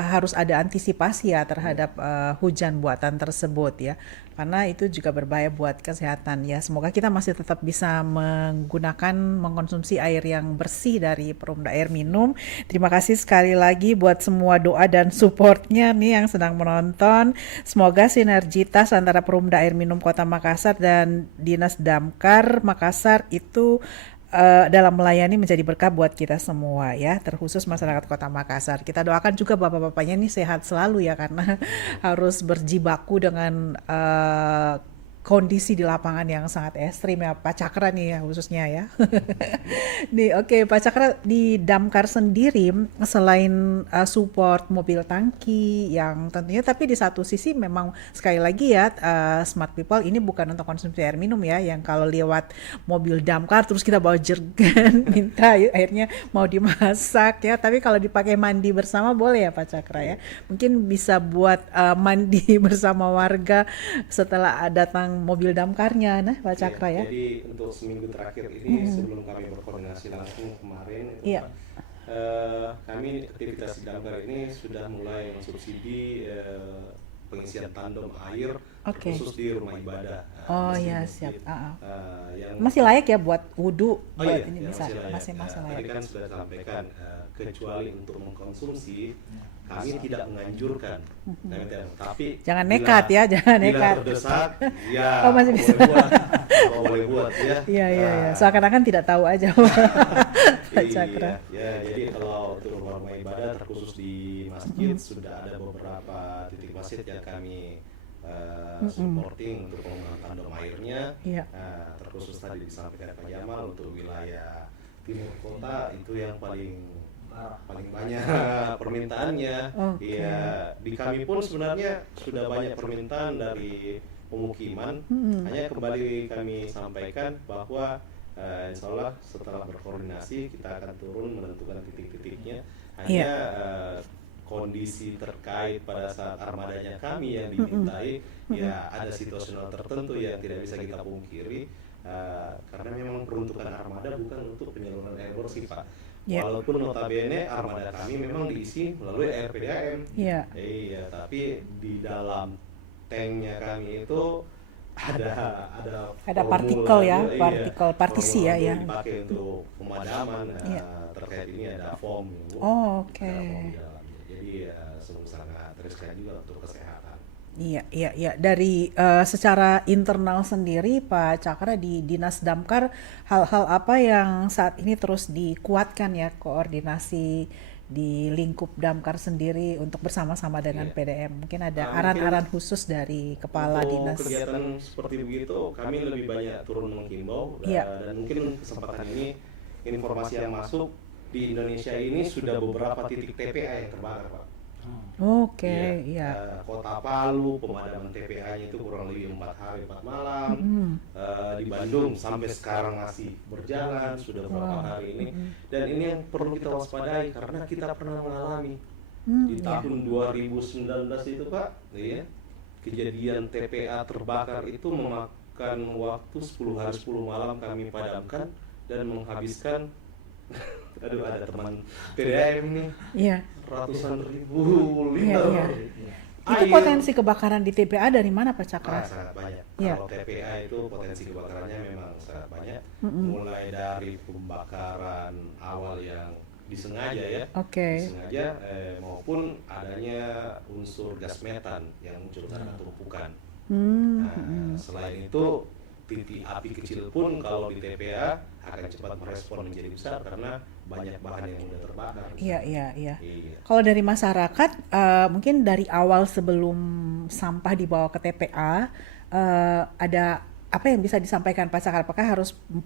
harus ada antisipasi ya terhadap hujan buatan tersebut ya, karena itu juga berbahaya buat kesehatan ya. Semoga kita masih tetap bisa mengkonsumsi air yang bersih dari Perumda Air Minum. Terima kasih sekali lagi buat semua doa dan supportnya nih yang sedang menonton. Semoga sinergitas antara Perumda Air Minum Kota Makassar dan Dinas Damkar Makassar itu dalam melayani menjadi berkah buat kita semua ya, terkhusus masyarakat Kota Makassar. Kita doakan juga bapak-bapaknya ini sehat selalu ya, karena harus berjibaku dengan kondisi di lapangan yang sangat ekstrim ya, Pak Cakra nih ya khususnya ya. Nih oke, Pak Cakra, di Damkar sendiri selain support mobil tangki yang tentunya, tapi di satu sisi memang sekali lagi ya, smart people ini bukan untuk konsumsi air minum ya, yang kalau lewat mobil damkar terus kita bawa jergen minta airnya mau dimasak ya, tapi kalau dipakai mandi bersama boleh ya Pak Cakra ya, mungkin bisa buat mandi bersama warga setelah datang mobil damkarnya, nah Pak Cakra ya. Jadi untuk seminggu terakhir ini sebelum kami berkoordinasi langsung kemarin, kami aktivitas di damkar ini sudah mulai mensubsidi pengisian tandem air khusus di rumah ibadah. Oh ya siap. Yang masih layak ya buat wudhu, buat iya, ini ya, bisa masih Tadi layak. kan sudah sampaikan kecuali untuk mengkonsumsi kami tidak menganjurkan, tapi Jangan nekat ya, jangan bila nekat. terdesak, ya Oh, masih bisa. boleh buat ya. Iya. Seakan-akan tidak tahu aja Pak Cakra. Ya, jadi kalau untuk rumah ibadah terkhusus di masjid sudah ada beberapa titik masjid yang kami supporting untuk penggunaan tandem airnya. Iya. Terkhusus tadi disampaikan Pak Jamal untuk wilayah timur kota itu yang paling banyak permintaannya. Iya, di kami pun sebenarnya sudah banyak permintaan dari pemukiman. Hanya kembali kami sampaikan bahwa insya Allah setelah berkoordinasi kita akan turun menentukan titik-titiknya. Hanya kondisi terkait pada saat armadanya kami yang dimintai, ya ada situasional tertentu yang tidak bisa kita pungkiri. Karena memang peruntukan armada bukan untuk penyaluran air bersih, Pak. Walaupun notabene armada kami memang diisi melalui air PDAM. Iya, tapi di dalam tanknya kami itu ada partikel ya, partikel partisi ya yang dipakai untuk pemadaman. Terkait ini ada foam. Oke. Foam di dalamnya. Jadi sangat riskan juga untuk kesehatan. Iya. Dari secara internal sendiri Pak Cakra di Dinas Damkar, hal-hal apa yang saat ini terus dikuatkan ya, koordinasi di lingkup Damkar sendiri untuk bersama-sama dengan PDM? Mungkin ada aran-aran khusus dari Kepala Dinas. Untuk kegiatan seperti begitu kami lebih banyak turun menghimbau, dan mungkin kesempatan ini informasi yang masuk di Indonesia ini sudah beberapa titik TPA yang terbakar, Pak. Kota Palu pemadaman TPA-nya itu kurang lebih 4 hari 4 malam. Di Bandung sampai sekarang masih berjalan sudah beberapa hari ini. Dan ini yang perlu kita waspadai karena kita pernah mengalami di tahun 2019 itu, Pak, ya, kejadian TPA terbakar itu memakan waktu 10 hari 10 malam kami padamkan dan menghabiskan ada teman PDAM ini ratusan ribu liter. Itu potensi kebakaran di TPA dari mana Pak Cakra? Sangat banyak. Kalau TPA itu potensi kebakarannya memang sangat banyak. Mulai dari pembakaran awal yang disengaja ya, disengaja maupun adanya unsur gas metan yang muncul karena tumpukan. Selain itu titik api kecil pun kalau di TPA akan cepat merespon menjadi besar karena banyak bahan yang mudah terbakar. Iya. Kalau dari masyarakat, mungkin dari awal sebelum sampah dibawa ke TPA, ada apa yang bisa disampaikan Pak Cakra? Apakah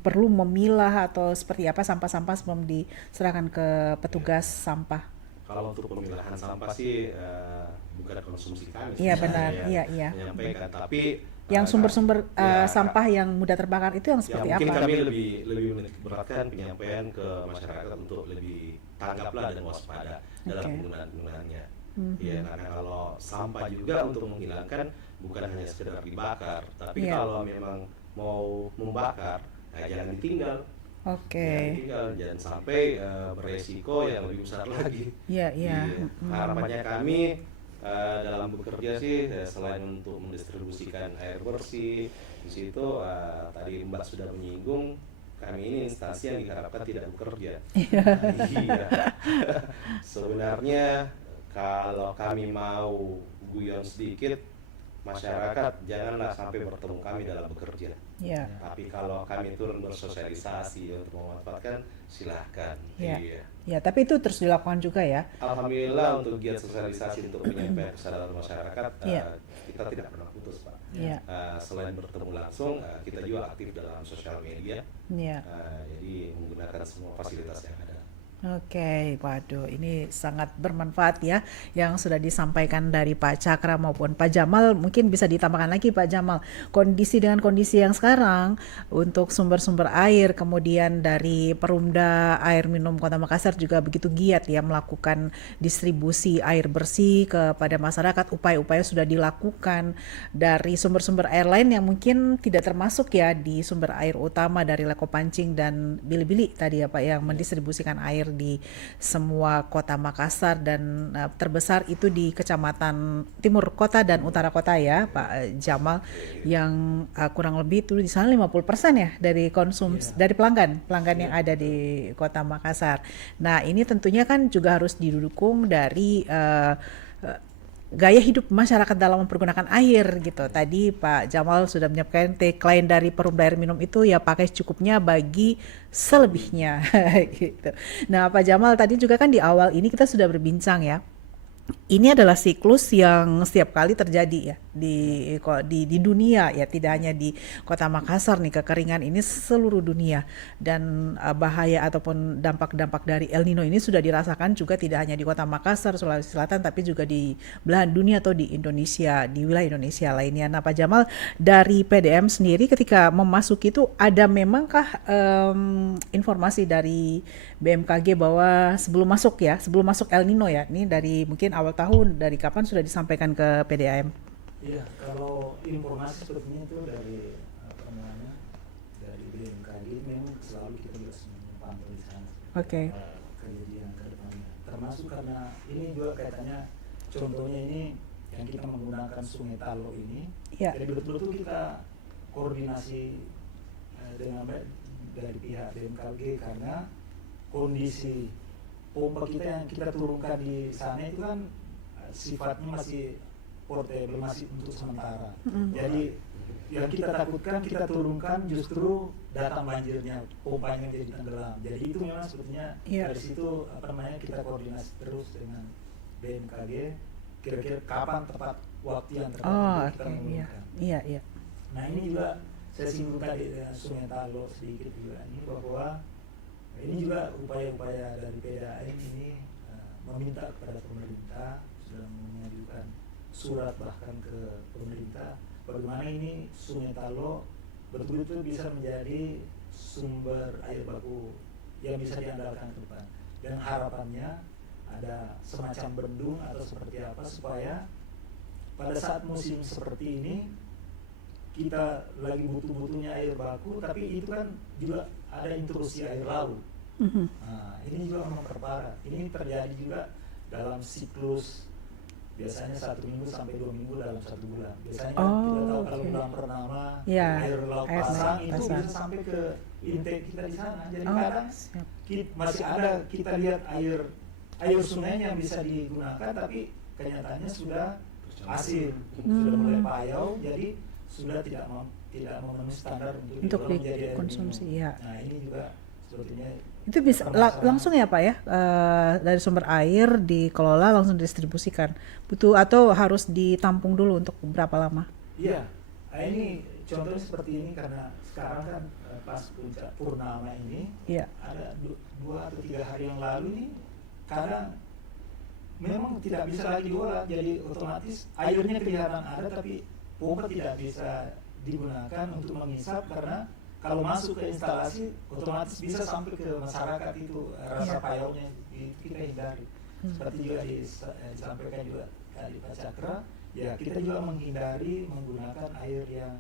perlu memilah atau seperti apa sampah-sampah sebelum diserahkan ke petugas sampah? Kalau untuk pemilahan sampah sih bukan konsumsi kami. Iya benar. Iya. Menyampaikan, tapi yang sumber-sumber sampah yang mudah terbakar itu yang seperti mungkin apa? Kami lebih menitikberatkan penyampaian ke masyarakat untuk lebih tanggaplah dan waspada dalam penggunaannya. Ya, karena kalau sampah juga untuk menghilangkan bukan hanya sekedar dibakar, tapi Iya. kalau memang mau membakar, nah jangan ditinggal. Oke. Jangan ditinggal, jangan sampai beresiko yang lebih besar lagi. Iya, iya. Iya. Harapannya kami dalam bekerja sih selain untuk mendistribusikan air bersih di situ, tadi Mbak sudah menyinggung kami ini instansi yang diharapkan tidak bekerja. Iya. Sebenarnya kalau kami mau guyon sedikit, masyarakat janganlah sampai bertemu kami dalam bekerja. Iya. Tapi kalau kami turun bersosialisasi untuk memanfaatkan, silahkan. Iya. Iya. Ya, tapi itu terus dilakukan juga ya. Alhamdulillah untuk giat sosialisasi untuk menyampaikan kesadaran masyarakat, Iya. kita tidak pernah putus, Pak. Iya. Selain bertemu langsung, kita juga aktif dalam sosial media. Iya. Jadi menggunakan semua fasilitas yang ada. Oke, waduh, ini sangat bermanfaat ya yang sudah disampaikan dari Pak Cakra maupun Pak Jamal. Mungkin bisa ditambahkan lagi Pak Jamal, kondisi dengan kondisi yang sekarang untuk sumber-sumber air, kemudian dari Perumda Air Minum Kota Makassar juga begitu giat ya melakukan distribusi air bersih kepada masyarakat. Upaya-upaya sudah dilakukan dari sumber-sumber air lain yang mungkin tidak termasuk ya di sumber air utama dari Leko Pancing dan Bili-Bili tadi ya Pak, yang mendistribusikan air di semua kota Makassar, dan terbesar itu di Kecamatan Timur Kota dan Utara Kota ya Pak Jamal, yang kurang lebih itu di sana 50% ya dari dari pelanggan yang ada di Kota Makassar. Nah, ini tentunya kan juga harus didukung dari gaya hidup masyarakat dalam mempergunakan air gitu. Tadi Pak Jamal sudah menyampaikan tagline dari Perumda Air Minum itu ya pakai secukupnya bagi selebihnya gitu. Nah, Pak Jamal tadi juga kan di awal ini kita sudah berbincang ya. Ini adalah siklus yang setiap kali terjadi ya di dunia ya, tidak hanya di Kota Makassar nih, kekeringan ini seluruh dunia, dan bahaya ataupun dampak-dampak dari El Nino ini sudah dirasakan juga tidak hanya di Kota Makassar, Sulawesi Selatan, tapi juga di belahan dunia atau di Indonesia, di wilayah Indonesia lainnya. Nah, Pak Jamal, dari PDM sendiri ketika memasuki itu ada memangkah informasi dari BMKG bahwa sebelum masuk El Nino ya, ini dari mungkin awal tahun, dari kapan sudah disampaikan ke PDAM? Iya, kalau informasi sepertinya itu dari apa namanya, dari BMKG memang selalu kita harus memantau di sana. Oke. Kejadian ke depannya. Termasuk karena ini juga kaitannya, contohnya ini yang kita menggunakan Sungai Talo ini. Ya. Jadi betul-betul kita koordinasi dengan baik dari pihak BMKG, karena kondisi pompa kita yang kita turunkan di sana itu kan sifatnya masih portable, masih untuk sementara. Jadi yang kita takutkan kita turunkan justru datang banjirnya, pompanya jadi tenggelam. Jadi itu memang sebetulnya dari situ apa namanya kita koordinasi terus dengan BMKG, kira-kira kapan tepat waktu yang tepat kita menggunakan. Iya. Nah, ini juga saya singgung tadi dengan Sungai Talo sedikit juga ini, bahwa ini juga upaya-upaya dari PDAM ini meminta kepada pemerintah, sudah mengajukan surat bahkan ke pemerintah, bagaimana ini Sungai Talo betul-betul bisa menjadi sumber air baku yang bisa diandalkan ke depan. Dan harapannya ada semacam bendung atau seperti apa, supaya pada saat musim seperti ini kita lagi butuh-butuhnya air baku, tapi itu kan juga ada intrusi air laut. Nah, ini juga memperparah. Ini terjadi juga dalam siklus biasanya 1 minggu sampai 2 minggu dalam 1 bulan. Biasanya kita tahu kalau bulan purnama air laut pasang itu bisa sampai ke intake kita di sana. Jadi kadang masih ada kita lihat air sungai yang bisa digunakan, tapi kenyataannya sudah asin, sudah mulai payau, jadi sudah tidak memenuhi standar untuk dikonsumsi ya. Nah, ini juga sebetulnya itu bisa langsung ya Pak ya, dari sumber air dikelola langsung didistribusikan, butuh atau harus ditampung dulu untuk berapa lama? Iya, ini contohnya seperti ini karena sekarang kan pas puncak purnama ini ada 2 atau 3 hari yang lalu nih, kadang memang tidak bisa lagi diolah, jadi otomatis airnya kelihatan ada tapi pompa tidak bisa digunakan untuk mengisap, karena kalau masuk ke instalasi otomatis bisa sampai ke masyarakat, itu rasa payaunya kita hindari. Seperti juga disampaikan juga tadi Pak Cakra, ya kita juga menghindari menggunakan air yang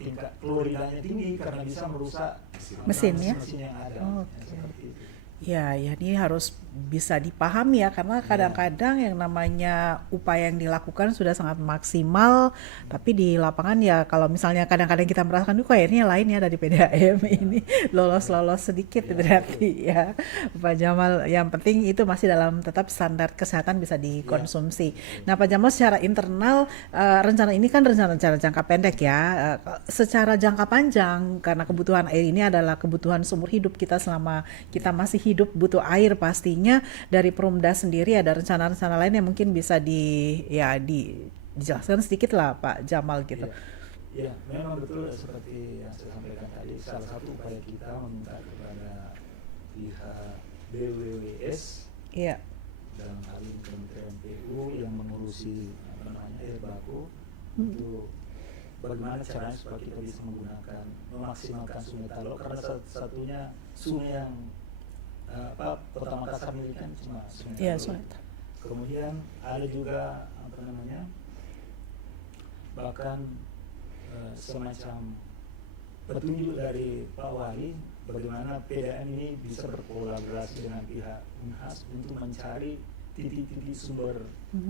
tingkat kloridanya tinggi karena bisa merusak Mesin ya? mesin yang ada. Oke. Ya, seperti itu. Ya, ya ini harus bisa dipahami ya karena kadang-kadang yang namanya upaya yang dilakukan sudah sangat maksimal, tapi di lapangan ya kalau misalnya kadang-kadang kita merasakan kok airnya lain ya dari PDAM ini lolos-lolos sedikit berarti ya Pak Jamal. Yang penting itu masih dalam tetap standar kesehatan bisa dikonsumsi. Nah Pak Jamal, secara internal rencana ini kan rencana jangka pendek ya. Secara jangka panjang karena kebutuhan air ini adalah kebutuhan seumur hidup kita selama kita masih hidup butuh air pastinya. Dari Perumda sendiri ada rencana-rencana lain yang mungkin bisa dijelaskan sedikit lah Pak Jamal gitu. Ya, memang betul seperti yang saya sampaikan tadi, salah satu upaya kita meminta kepada pihak BWWS dalam hal ini Kementerian PU yang mengurusi air baku untuk bagaimana caranya supaya kita bisa memaksimalkan Sungai Talok, karena satu-satunya sungai yang Kota Makassar miliki kan cuma Sungai Talok. Kemudian ada juga bahkan semacam petunjuk dari Pak Wali bagaimana PDAM ini bisa berkolaborasi dengan pihak Unhas untuk mencari titik-titik sumber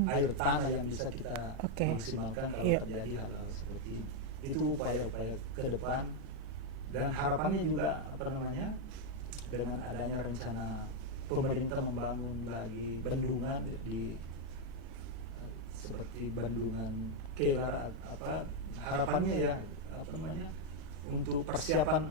air tanah yang bisa kita maksimalkan kalau terjadi hal-hal seperti ini. Itu upaya-upaya ke depan, dan harapannya juga dengan adanya rencana pemerintah membangun lagi bendungan seperti bendungan Kelar, harapannya untuk persiapan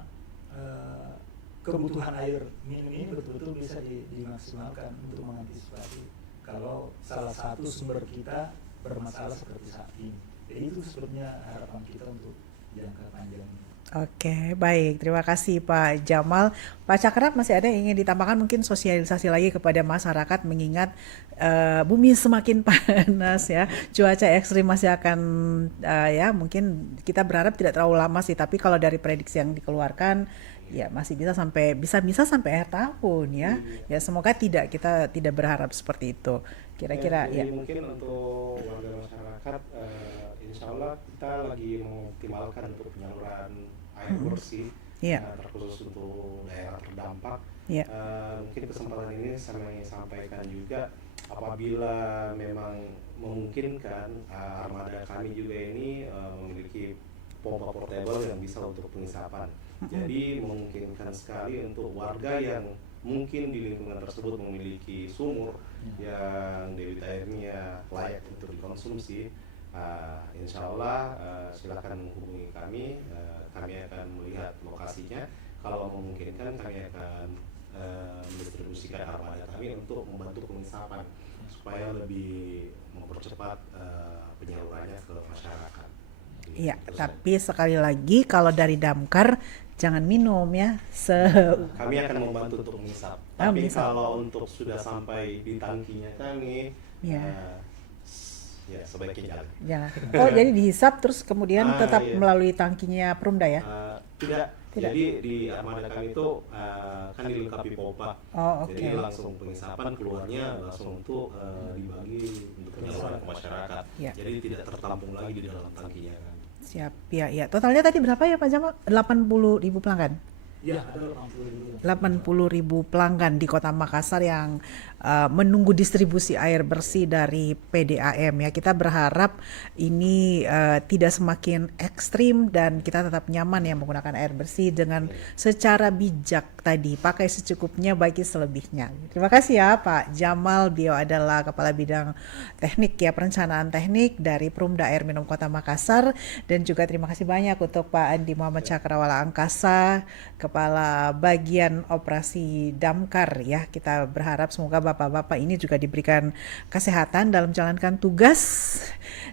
kebutuhan air minum ini betul-betul bisa dimaksimalkan untuk mengantisipasi kalau salah satu sumber kita bermasalah seperti saat ini. Jadi itu sebetulnya harapan kita untuk jangka panjang ini. Oke, baik. Terima kasih Pak Jamal. Pak Cakra, masih ada yang ingin ditambahkan mungkin sosialisasi lagi kepada masyarakat mengingat bumi semakin panas ya, cuaca ekstrim masih akan mungkin kita berharap tidak terlalu lama sih, tapi kalau dari prediksi yang dikeluarkan ya masih bisa sampai akhir tahun ya. Ya semoga kita tidak berharap seperti itu. Kira-kira jadi mungkin untuk warga masyarakat insya Allah kita lagi mengoptimalkan untuk penyaluran air bersih terkhusus untuk daerah terdampak. Mungkin kesempatan ini saya ingin sampaikan juga, apabila memang memungkinkan, armada kami juga ini memiliki pompa portable yang bisa untuk pengisapan. Jadi memungkinkan sekali untuk warga yang mungkin di lingkungan tersebut memiliki sumur yang debit airnya layak untuk dikonsumsi. Insya Allah silakan menghubungi kami, kami akan melihat lokasinya. Kalau memungkinkan kami akan mendistribusikan armada kami untuk membantu pengisapan supaya lebih mempercepat penyalurannya ke masyarakat. Iya, tapi sekali lagi kalau dari damkar jangan minum ya. Kami akan membantu untuk mengisap. Tapi kalau untuk sudah sampai di tangkinya kami, ya sebaiknya jangan. Oh, jadi dihisap terus kemudian tetap melalui tangkinya Perumda ya? Tidak. Jadi di armada kami itu kan dilengkapi pompa. Jadi langsung pengisapan, keluarnya langsung untuk dibagi untuk penyaluran ke masyarakat. Jadi tidak tertampung lagi di dalam tangkinya kan. Siap, ya. Totalnya tadi berapa ya Pak Jamal? 80.000 pelanggan? Ya, ada 80.000. 80.000 pelanggan di Kota Makassar yang menunggu distribusi air bersih dari PDAM ya. Kita berharap ini tidak semakin ekstrim dan kita tetap nyaman ya menggunakan air bersih dengan secara bijak tadi, pakai secukupnya bagi selebihnya. Terima kasih ya Pak Jamal, beliau adalah Kepala Bidang Teknik ya, Perencanaan Teknik dari Perumda Air Minum Kota Makassar, dan juga terima kasih banyak untuk Pak Andi Muhammad Cakrawala Angkasa, Kepala Bagian Operasi Damkar ya. Kita berharap semoga bapak-bapak ini juga diberikan kesehatan dalam menjalankan tugas.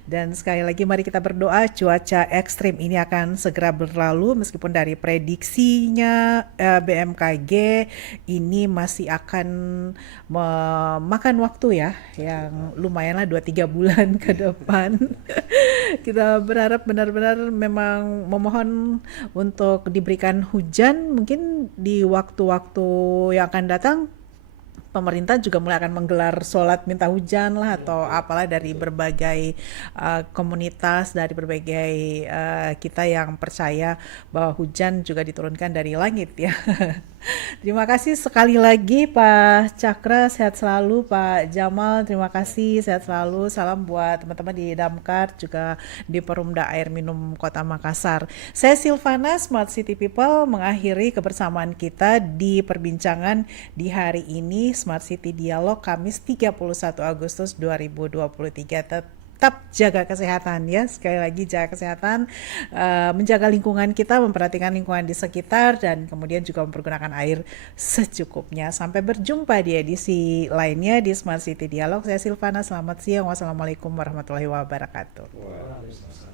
Dan sekali lagi mari kita berdoa cuaca ekstrim ini akan segera berlalu, meskipun dari prediksinya BMKG ini masih akan memakan waktu ya yang lumayanlah 2-3 bulan ke depan. Kita berharap benar-benar memang memohon untuk diberikan hujan mungkin di waktu-waktu yang akan datang. pemerintah juga mulai akan menggelar sholat minta hujan lah atau apalah dari berbagai komunitas, dari berbagai kita yang percaya bahwa hujan juga diturunkan dari langit ya. Terima kasih sekali lagi Pak Cakra, sehat selalu. Pak Jamal, terima kasih, sehat selalu. Salam buat teman-teman di Damkar, juga di Perumda Air Minum Kota Makassar. Saya Silvana, Smart City People, mengakhiri kebersamaan kita di perbincangan di hari ini, Smart City Dialog, Kamis 31 Agustus 2023. Tetap jaga kesehatan ya, sekali lagi jaga kesehatan, menjaga lingkungan kita, memperhatikan lingkungan di sekitar, dan kemudian juga mempergunakan air secukupnya. Sampai berjumpa di edisi lainnya di Smart City Dialog. Saya Silvana, selamat siang, wassalamualaikum warahmatullahi wabarakatuh. Waalaikumsalam.